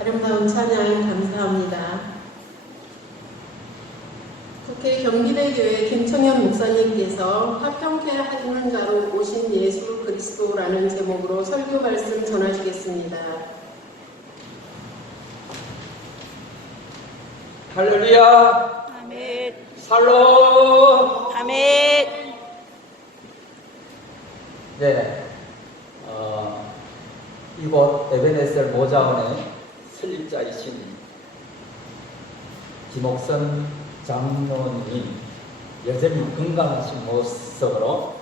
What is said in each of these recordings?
아름다운 찬양 감사합니다. 국회 경기대교회 김청현 목사님께서 화평케 하는 자로 오신 예수 그리스도라는 제목으로 설교 말씀 전하시겠습니다. 할렐루야. 아멘. 살롬. 아멘. 네. 이곳 에베네셀 모자원의 설립자이신 김옥선 장로님 여전히 건강하신 모습으로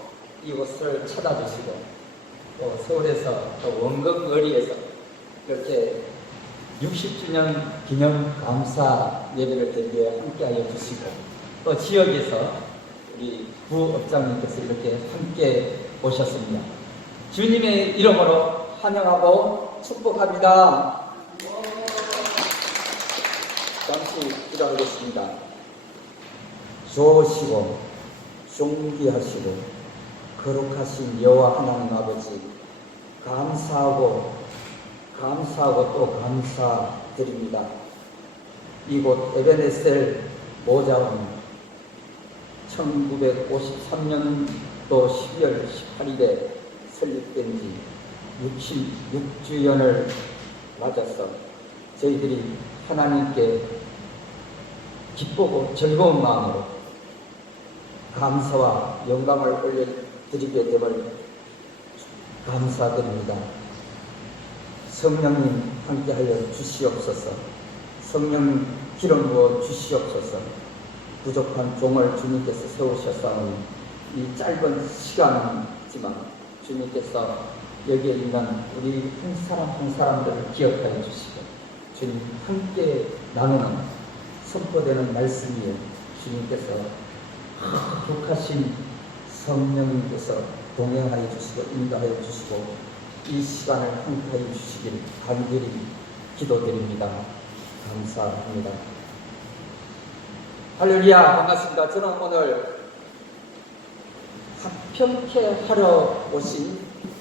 이곳을 찾아주시고 또 서울에서 또 원경거리에서 이렇게 60주년 기념 감사 예배를 드리기에 함께하여 주시고 또 지역에서 우리 부업장님께서 이렇게 함께 오셨습니다. 주님의 이름으로 환영하고 축복합니다. 잠시 기도하겠습니다. 좋으시고 존귀하시고 거룩하신 여호와 하나님 아버지, 감사하고 또 감사드립니다. 이곳 에베네셀 모자원 1953년도 12월 18일에 설립된 지 66주년을 맞아서 저희들이 하나님께 기쁘고 즐거운 마음으로 감사와 영광을 올려드리게 됨을 감사드립니다. 성령님 함께하여 주시옵소서. 성령 기름 부어 주시옵소서. 부족한 종을 주님께서 세우셨사오니 이 짧은 시간이지만 주님께서 여기에 있는 우리 한 사람 한 사람들을 기억하여 주시고 주님 함께 나누는 선포되는 말씀이에 주님께서 거룩하신 성령님께서 동행하여 주시고 인도하여 주시고 이 시간을 함께하여 주시길 간절히 기도드립니다. 감사합니다. 할렐루야, 반갑습니다. 저는 오늘 화평케 하러 오신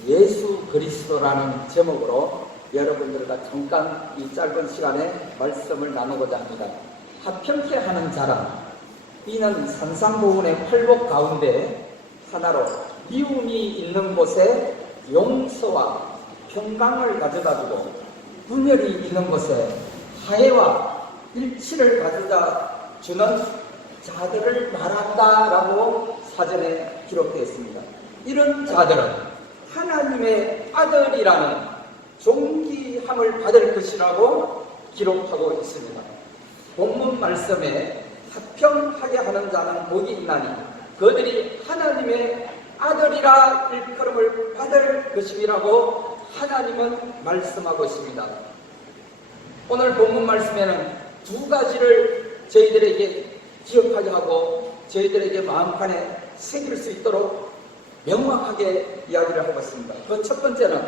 예수 그리스도라는 제목으로 여러분들과 잠깐 이 짧은 시간에 말씀을 나누고자 합니다. 화평케 하는 자라, 이는 산상보훈의 활복 가운데 하나로 미움이 있는 곳에 용서와 평강을 가져다주고 분열이 있는 곳에 화해와 일치를 가져다 주는 자들을 말한다라고 사전에 기록되어 있습니다. 이런 자들은 하나님의 아들이라는 존귀함을 받을 것이라고 기록하고 있습니다. 본문 말씀에 화평하게 하는 자는 복이 있나니 그들이 하나님의 아들이라 일컬음을 받을 것임이라고 하나님은 말씀하고 있습니다. 오늘 본문 말씀에는 두 가지를 저희들에게 기억하게 하고 저희들에게 마음판에 새길 수 있도록 명확하게 이야기를 하고 있습니다. 그 첫 번째는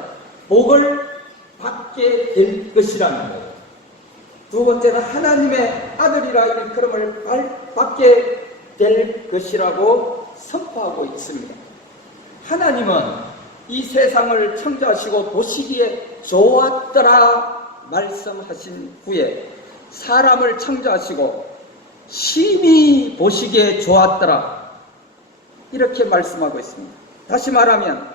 복을 받게 될 것이라는 거예요. 두 번째는 하나님의 아들이라 일컬음을 받게 될 것이라고 선포하고 있습니다. 하나님은 이 세상을 창조하시고 보시기에 좋았더라 말씀하신 후에 사람을 창조하시고 심히 보시기에 좋았더라 이렇게 말씀하고 있습니다. 다시 말하면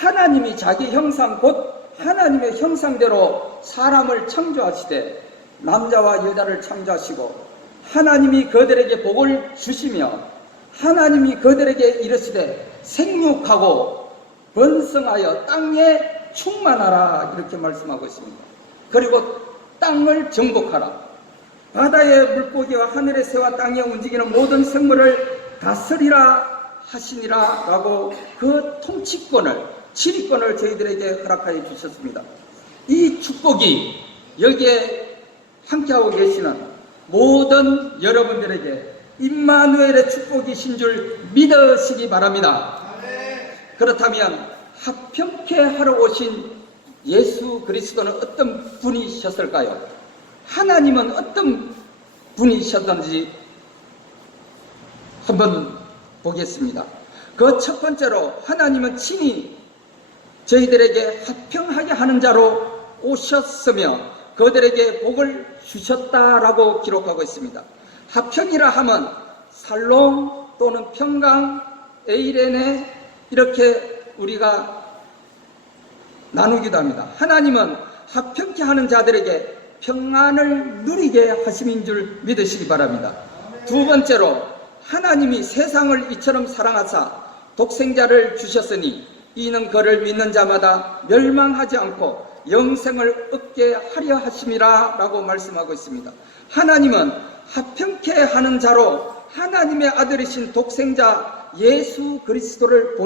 하나님이 자기 형상 곧 하나님의 형상대로 사람을 창조하시되 남자와 여자를 창조하시고 하나님이 그들에게 복을 주시며 하나님이 그들에게 이르시되 생육하고 번성하여 땅에 충만하라 이렇게 말씀하고 있습니다. 그리고 땅을 정복하라. 바다의 물고기와 하늘의 새와 땅에 움직이는 모든 생물을 다스리라 하시니라 라고 그 통치권을 지휘권을 저희들에게 허락하여 주셨습니다. 이 축복이 여기에 함께하고 계시는 모든 여러분들에게 임마누엘의 축복이신 줄 믿으시기 바랍니다. 그렇다면 화평케 하러 오신 예수 그리스도는 어떤 분이셨을까요? 하나님은 어떤 분이셨던지 한번 보겠습니다. 그 첫 번째로 하나님은 친히 저희들에게 화평하게 하는 자로 오셨으며 그들에게 복을 주셨다라고 기록하고 있습니다. 합평이라 하면 살롬 또는 평강, 에이레네 이렇게 우리가 나누기도 합니다. 하나님은 합평케 하는 자들에게 평안을 누리게 하심인 줄 믿으시기 바랍니다. 두 번째로 하나님이 세상을 이처럼 사랑하사 독생자를 주셨으니 이는 그를 믿는 자마다 멸망하지 않고 영생을 얻게 하려 하심이라 라고 말씀하고 있습니다. 하나님은 합평케 하는 자로 하나님의 아들이신 독생자 예수 그리스도를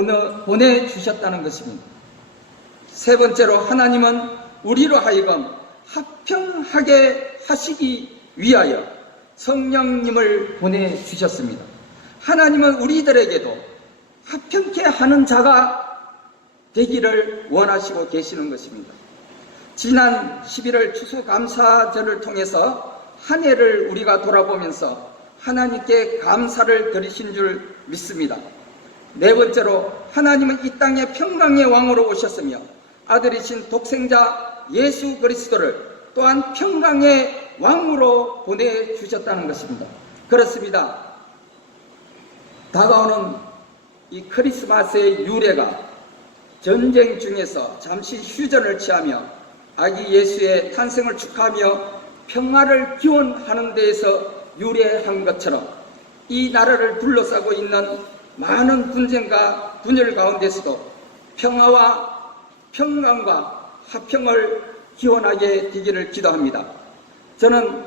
보내주셨다는 것입니다. 세 번째로 하나님은 우리로 하여금 합평하게 하시기 위하여 성령님을 보내주셨습니다. 하나님은 우리들에게도 합평케 하는 자가 되기를 원하시고 계시는 것입니다. 지난 11월 추수감사절을 통해서 한 해를 우리가 돌아보면서 하나님께 감사를 드리신 줄 믿습니다. 네 번째로 하나님은 이 땅에 평강의 왕으로 오셨으며 아들이신 독생자 예수 그리스도를 또한 평강의 왕으로 보내주셨다는 것입니다. 그렇습니다. 다가오는 이 크리스마스의 유래가 전쟁 중에서 잠시 휴전을 취하며 아기 예수의 탄생을 축하하며 평화를 기원하는 데에서 유래한 것처럼 이 나라를 둘러싸고 있는 많은 분쟁과 분열 가운데서도 평화와 평강과 화평을 기원하게 되기를 기도합니다. 저는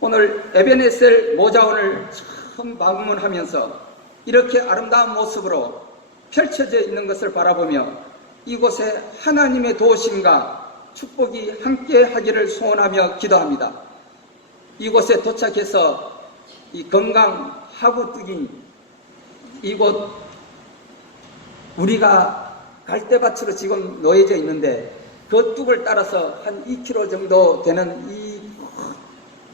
오늘 에베네셀 모자원을 처음 방문하면서 이렇게 아름다운 모습으로 펼쳐져 있는 것을 바라보며 이곳에 하나님의 도우심과 축복이 함께 하기를 소원하며 기도합니다. 이곳에 도착해서 이 건강 하구뚝이 이곳 우리가 갈대밭으로 지금 놓여져 있는데 그 뚝을 따라서 한 2km 정도 되는 이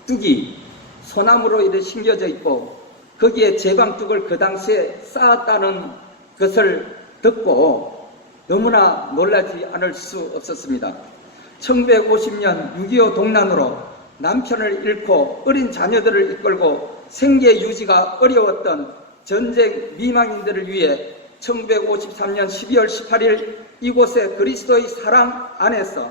뚝이 소나무로 이렇게 심겨져 있고 거기에 제방뚝을 그 당시에 쌓았다는 것을 듣고 너무나 놀라지 않을 수 없었습니다. 1950년 6.25 동란으로 남편을 잃고 어린 자녀들을 이끌고 생계 유지가 어려웠던 전쟁 미망인들을 위해 1953년 12월 18일 이곳에 그리스도의 사랑 안에서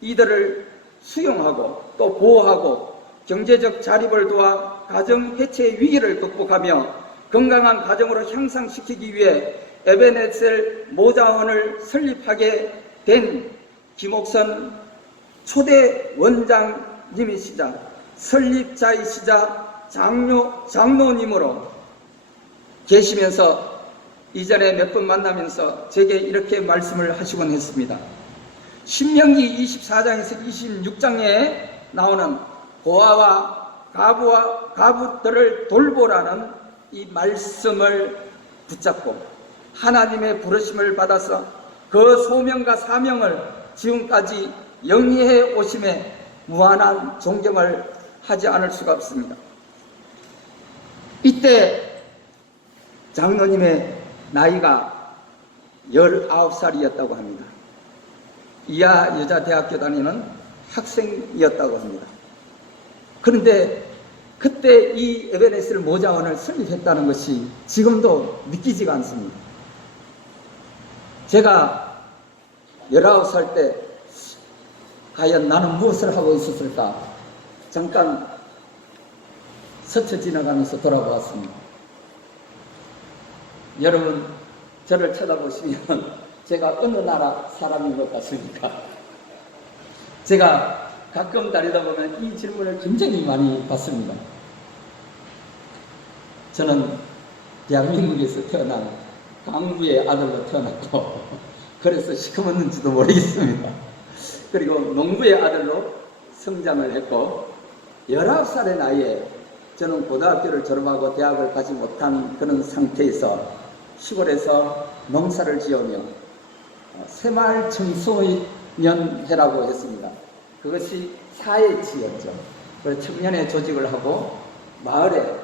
이들을 수용하고 또 보호하고 경제적 자립을 도와 가정 해체의 위기를 극복하며 건강한 가정으로 향상시키기 위해 에베네셀 모자원을 설립하게 된 김옥선 초대 원장님이시자 설립자이시자 장로님으로 계시면서 이전에 몇 번 만나면서 제게 이렇게 말씀을 하시곤 했습니다. 신명기 24장에서 26장에 나오는 고아와 가부들을 돌보라는 이 말씀을 붙잡고 하나님의 부르심을 받아서 그 소명과 사명을 지금까지 영위해 오심에 무한한 존경을 하지 않을 수가 없습니다. 이때 장로님의 나이가 19살이었다고 합니다. 이하 여자대학교 다니는 학생이었다고 합니다. 그런데 그때 이 에베네셀 모자원을 설립했다는 것이 지금도 믿기지가 않습니다. 제가 19살 때 과연 나는 무엇을 하고 있었을까 잠깐 스쳐 지나가면서 돌아보았습니다. 여러분 저를 쳐다보시면 제가 어느 나라 사람인 것 같습니까? 제가 가끔 다니다 보면 이 질문을 굉장히 많이 받습니다. 저는 대한민국에서 태어난 강부의 아들로 태어났고 그래서 시커멓는지도 모르겠습니다. 그리고 농부의 아들로 성장을 했고 19살의 나이에 저는 고등학교를 졸업하고 대학을 가지 못한 그런 상태에서 시골에서 농사를 지으며 새마을 청소년회라고 했습니다. 그것이 사회치였죠. 그래서 청년회 조직을 하고 마을에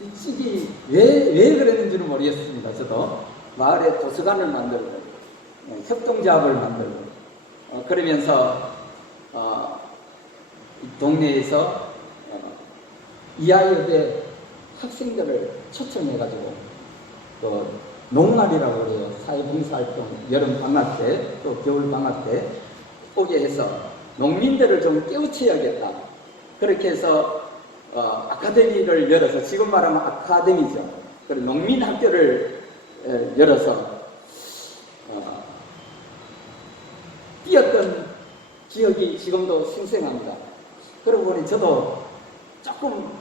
일찍이 왜 그랬는지는 모르겠습니다. 저도 마을에 도서관을 만들고 협동조합을 만들고 그러면서 동네에서 이하여대 학생들을 초청해가지고 또 농활이라고 그래요. 사회봉사활동 여름 방학 때 또 겨울 방학 때 오게 해서 농민들을 좀 깨우쳐야겠다. 그렇게 해서 아카데미를 열어서 지금 말하면 아카데미죠. 그리고 농민 학교를 열어서 뛰었던 기억이 지금도 생생합니다. 그러고 보니 저도 조금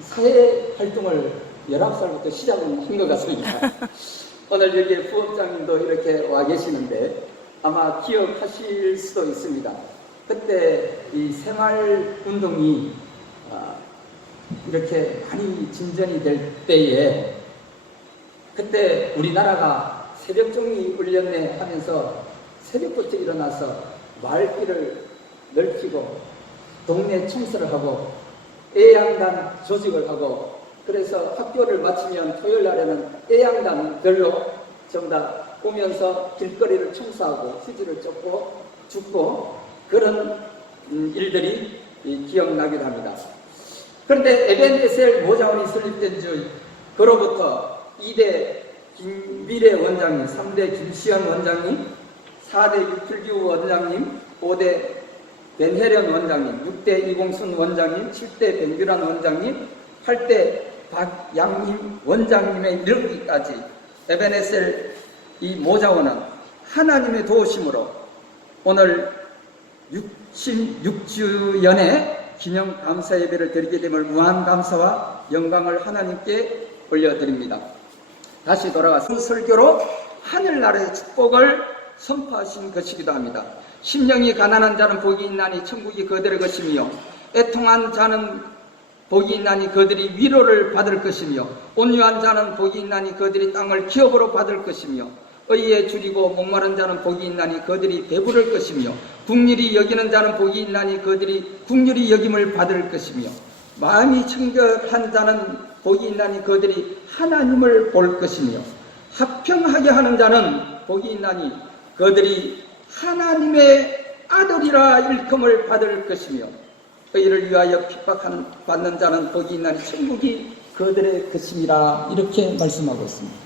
사회 활동을 19살부터 시작을 한 것 같습니다. 오늘 여기에 부업장님도 이렇게 와 계시는데 아마 기억하실 수도 있습니다. 그때 이 생활운동이 이렇게 많이 진전이 될 때에 그때 우리나라가 새벽정리 훈련회 하면서 새벽부터 일어나서 마을길을 넓히고 동네 청소를 하고 애양단 조직을 하고 그래서 학교를 마치면 토요일 날에는 애양단별로 전부 다 오면서 길거리를 청소하고 휴지를 쫓고 줍고 그런 일들이 기억나기도 합니다. 그런데 에벤에셀 모자원이 설립된 주 그로부터 2대 김비례 원장님, 3대 김시현 원장님, 4대 유필규 원장님, 5대 벤혜련 원장님, 6대 이공순 원장님, 7대 백규란 원장님, 8대 박양림 원장님의 이르기까지 에벤에셀 이 모자원은 하나님의 도우심으로 오늘 66주년의 기념 감사 예배를 드리게 됨을 무한 감사와 영광을 하나님께 올려드립니다. 다시 돌아가서 설교로 하늘나라의 축복을 선포하신 것이기도 합니다. 심령이 가난한 자는 복이 있나니 천국이 그들의 것이며 애통한 자는 복이 있나니 그들이 위로를 받을 것이며 온유한 자는 복이 있나니 그들이 땅을 기업으로 받을 것이며 의에 줄이고 목마른 자는 복이 있나니 그들이 배부를 것이며 국률이 여기는 자는 복이 있나니 그들이 국률이 여김을 받을 것이며 마음이 청결한 자는 복이 있나니 그들이 하나님을 볼 것이며 합평하게 하는 자는 복이 있나니 그들이 하나님의 아들이라 일컬음을 받을 것이며 의를 위하여 핍박받는 자는 복이 있나니 천국이 그들의 것임이라 이렇게 말씀하고 있습니다.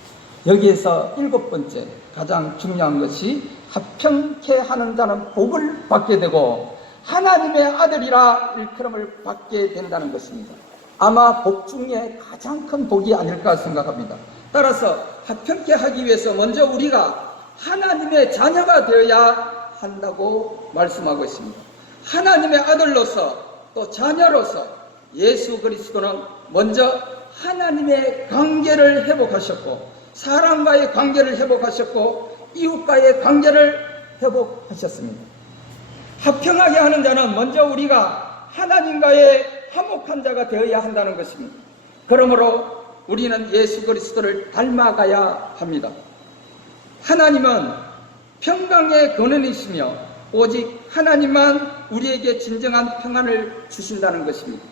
여기에서 7번째 가장 중요한 것이 합평케 하는 자는 복을 받게 되고 하나님의 아들이라 일컬음을 받게 된다는 것입니다. 아마 복 중에 가장 큰 복이 아닐까 생각합니다. 따라서 합평케 하기 위해서 먼저 우리가 하나님의 자녀가 되어야 한다고 말씀하고 있습니다. 하나님의 아들로서 또 자녀로서 예수 그리스도는 먼저 하나님의 관계를 회복하셨고 사람과의 관계를 회복하셨고 이웃과의 관계를 회복하셨습니다. 합평하게 하는 자는 먼저 우리가 하나님과의 화목한 자가 되어야 한다는 것입니다. 그러므로 우리는 예수 그리스도를 닮아가야 합니다. 하나님은 평강의 근원이시며 오직 하나님만 우리에게 진정한 평안을 주신다는 것입니다.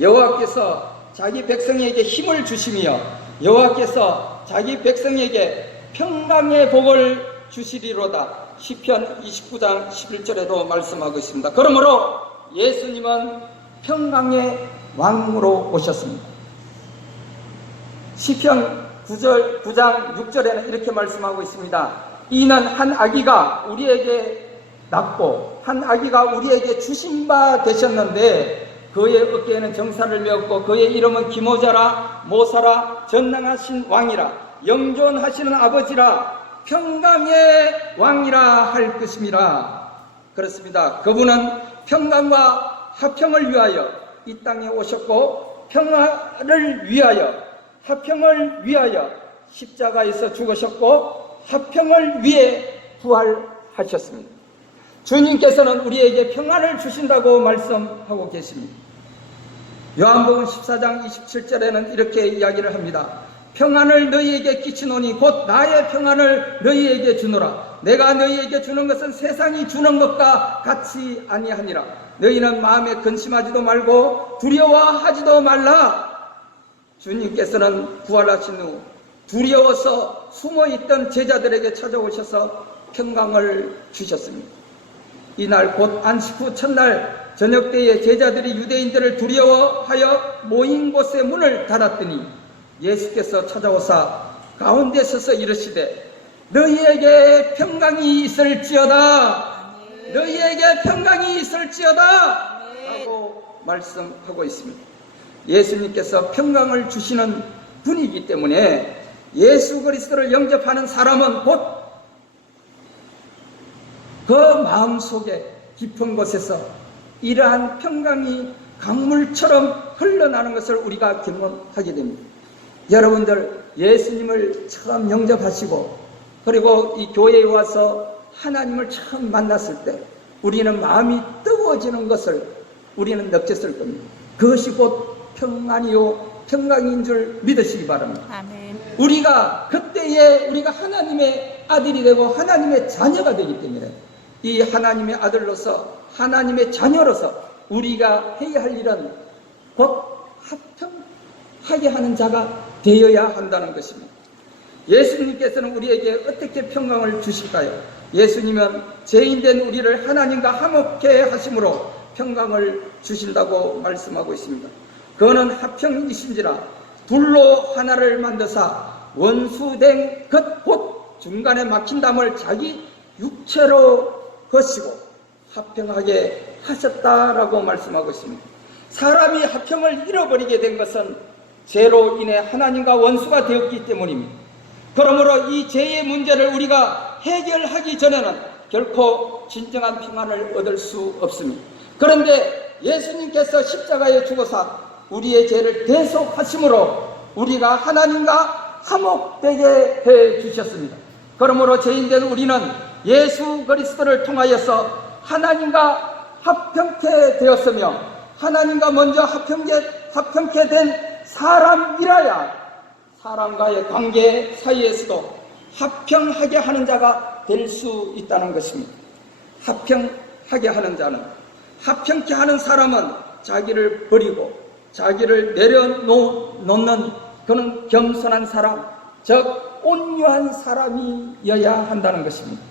여호와께서 자기 백성에게 힘을 주시며 여호와께서 자기 백성에게 평강의 복을 주시리로다. 시편 29장 11절에도 말씀하고 있습니다. 그러므로 예수님은 평강의 왕으로 오셨습니다. 시편 9장 6절에는 이렇게 말씀하고 있습니다. 이는 한 아기가 우리에게 낳고 한 아기가 우리에게 주신 바 되셨는데 그의 어깨에는 정사를 메었고 그의 이름은 기모자라 모사라 전능하신 왕이라 영존하시는 아버지라 평강의 왕이라 할 것임이라. 그렇습니다. 그분은 평강과 화평을 위하여 이 땅에 오셨고 평화를 위하여 화평을 위하여 십자가에서 죽으셨고 화평을 위해 부활하셨습니다. 주님께서는 우리에게 평안을 주신다고 말씀하고 계십니다. 요한복음 14장 27절에는 이렇게 이야기를 합니다. 평안을 너희에게 끼치노니 곧 나의 평안을 너희에게 주노라. 내가 너희에게 주는 것은 세상이 주는 것과 같이 아니하니라. 너희는 마음에 근심하지도 말고 두려워하지도 말라. 주님께서는 부활하신 후 두려워서 숨어있던 제자들에게 찾아오셔서 평강을 주셨습니다. 이날 곧 안식 후 첫날 저녁 때에 제자들이 유대인들을 두려워하여 모인 곳에 문을 닫았더니 예수께서 찾아오사 가운데 서서 이르시되 너희에게 평강이 있을지어다. 너희에게 평강이 있을지어다 라고 말씀하고 있습니다. 예수님께서 평강을 주시는 분이기 때문에 예수 그리스도를 영접하는 사람은 곧 그 마음속에 깊은 곳에서 이러한 평강이 강물처럼 흘러나는 것을 우리가 경험하게 됩니다. 여러분들 예수님을 처음 영접하시고 그리고 이 교회에 와서 하나님을 처음 만났을 때 우리는 마음이 뜨거워지는 것을 우리는 느꼈을 겁니다. 그것이 곧 평안이요 평강인 줄 믿으시기 바랍니다. 아멘. 우리가 그때에 우리가 하나님의 아들이 되고 하나님의 자녀가 되기 때문에 이 하나님의 아들로서 하나님의 자녀로서 우리가 해야 할 일은 곧 합평하게 하는 자가 되어야 한다는 것입니다. 예수님께서는 우리에게 어떻게 평강을 주실까요? 예수님은 죄인된 우리를 하나님과 화목케 하심으로 평강을 주신다고 말씀하고 있습니다. 그는 합평이신지라 둘로 하나를 만드사 원수된 것 곧 중간에 막힌 담을 자기 육체로 거시고 합평하게 하셨다라고 말씀하고 있습니다. 사람이 합평을 잃어버리게 된 것은 죄로 인해 하나님과 원수가 되었기 때문입니다. 그러므로 이 죄의 문제를 우리가 해결하기 전에는 결코 진정한 평안을 얻을 수 없습니다. 그런데 예수님께서 십자가에 죽어서 우리의 죄를 대속하심으로 우리가 하나님과 화목되게 해 주셨습니다. 그러므로 죄인된 우리는 예수 그리스도를 통하여서 하나님과 합평케 되었으며 하나님과 먼저 합평케 된 사람이라야 사람과의 관계 사이에서도 합평하게 하는 자가 될 수 있다는 것입니다. 합평하게 하는 자는, 합평케 하는 사람은 자기를 버리고 자기를 내려놓는 그는 겸손한 사람, 즉 온유한 사람이어야 한다는 것입니다.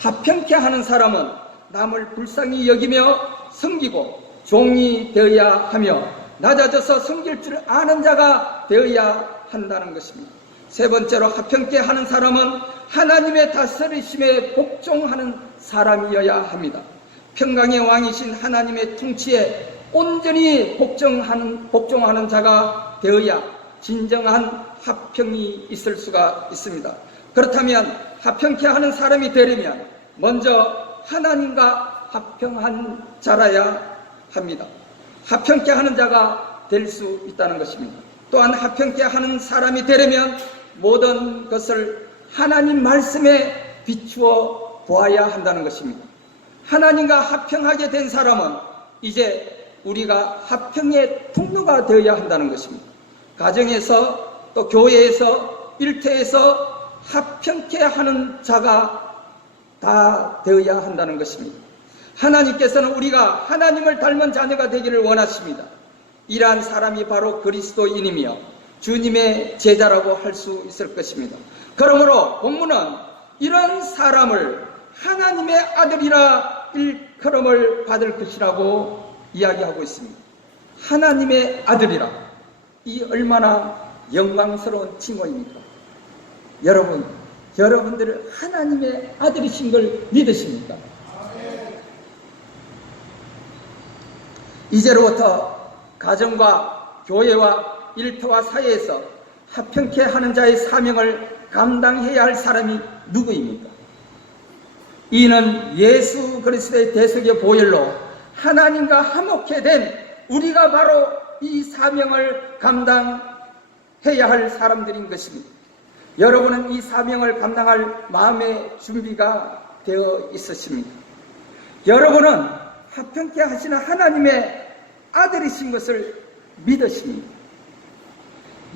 합평케 하는 사람은 남을 불쌍히 여기며 섬기고 종이 되어야 하며 낮아져서 섬길 줄 아는 자가 되어야 한다는 것입니다. 세 번째로 합평케 하는 사람은 하나님의 다스리심에 복종하는 사람이어야 합니다. 평강의 왕이신 하나님의 통치에 온전히 복종하는 자가 되어야 진정한 합평이 있을 수가 있습니다. 그렇다면 합평케 하는 사람이 되려면 먼저 하나님과 합평한 자라야 합니다. 합평케 하는 자가 될 수 있다는 것입니다. 또한 합평케 하는 사람이 되려면 모든 것을 하나님 말씀에 비추어 보아야 한다는 것입니다. 하나님과 합평하게 된 사람은 이제 우리가 합평의 통로가 되어야 한다는 것입니다. 가정에서 또 교회에서 일터에서 합평케 하는 자가 다 되어야 한다는 것입니다. 하나님께서는 우리가 하나님을 닮은 자녀가 되기를 원하십니다. 이러한 사람이 바로 그리스도인이며 주님의 제자라고 할 수 있을 것입니다. 그러므로 본문은 이런 사람을 하나님의 아들이라 일컬음을 받을 것이라고 이야기하고 있습니다. 하나님의 아들이라, 이 얼마나 영광스러운 칭호입니까? 여러분들은 하나님의 아들이신 걸 믿으십니까? 이제로부터 가정과 교회와 일터와 사회에서 합평케 하는 자의 사명을 감당해야 할 사람이 누구입니까? 이는 예수 그리스도의 대속의 보혈로 하나님과 화목케 된 우리가 바로 이 사명을 감당해야 할 사람들인 것입니다. 여러분은 이 사명을 감당할 마음의 준비가 되어 있으십니까? 여러분은 합평케 하시는 하나님의 아들이신 것을 믿으십니까?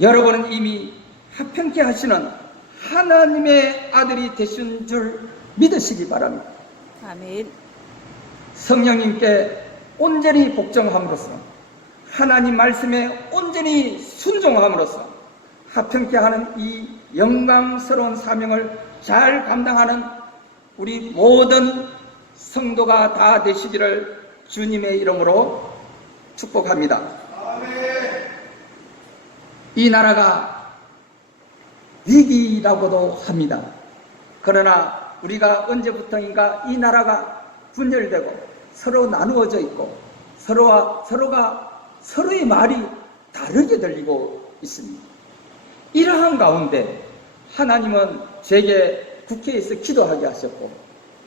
여러분은 이미 합평케 하시는 하나님의 아들이 되신 줄 믿으시기 바랍니다. 아멘. 성령님께 온전히 복종함으로써 하나님 말씀에 온전히 순종함으로써 합평케 하는 이 영광스러운 사명을 잘 감당하는 우리 모든 성도가 다 되시기를 주님의 이름으로 축복합니다. 이 나라가 위기라고도 합니다. 그러나 우리가 언제부터인가 이 나라가 분열되고 서로 나누어져 있고 서로가 서로의 말이 다르게 들리고 있습니다. 이러한 가운데 하나님은 제게 국회에서 기도하게 하셨고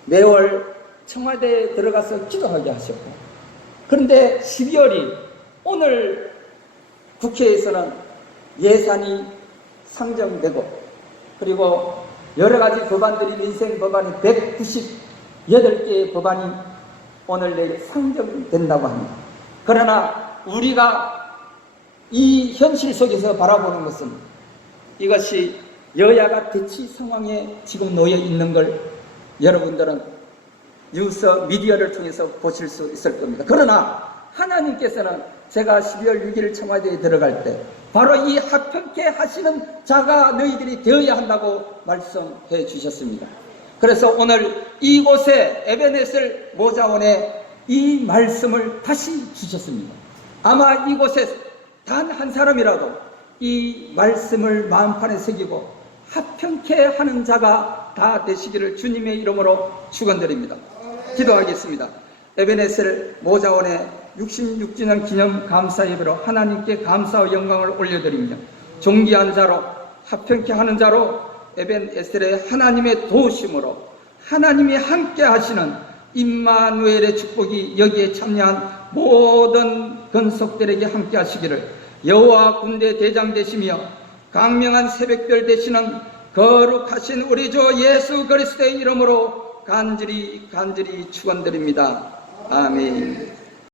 매월 청와대에 들어가서 기도하게 하셨고, 그런데 12월이 오늘 국회에서는 예산이 상정되고 그리고 여러 가지 법안들이 민생 법안이 198개의 법안이 오늘 내일 상정된다고 합니다. 그러나 우리가 이 현실 속에서 바라보는 것은 이것이 여야가 대치 상황에 지금 놓여 있는 걸 여러분들은 뉴스 미디어를 통해서 보실 수 있을 겁니다. 그러나 하나님께서는 제가 12월 6일 청와대에 들어갈 때 바로 이 합평케 하시는 자가 너희들이 되어야 한다고 말씀해 주셨습니다. 그래서 오늘 이곳에 에베네셀 모자원에 이 말씀을 다시 주셨습니다. 아마 이곳에 단 한 사람이라도 이 말씀을 마음판에 새기고 합평케 하는 자가 다 되시기를 주님의 이름으로 축원드립니다. 기도하겠습니다. 에베네셀 모자원의 66주년 기념 감사 예배로 하나님께 감사와 영광을 올려드리며 존귀한 자로 합평케 하는 자로 에베네셀의 하나님의 도우심으로 하나님이 함께 하시는 임마누엘의 축복이 여기에 참여한 모든 건속들에게 함께 하시기를 여호와 군대 대장 되시며 강명한 새벽별 되시는 거룩하신 우리 주 예수 그리스도의 이름으로 간절히 축원드립니다. 아멘.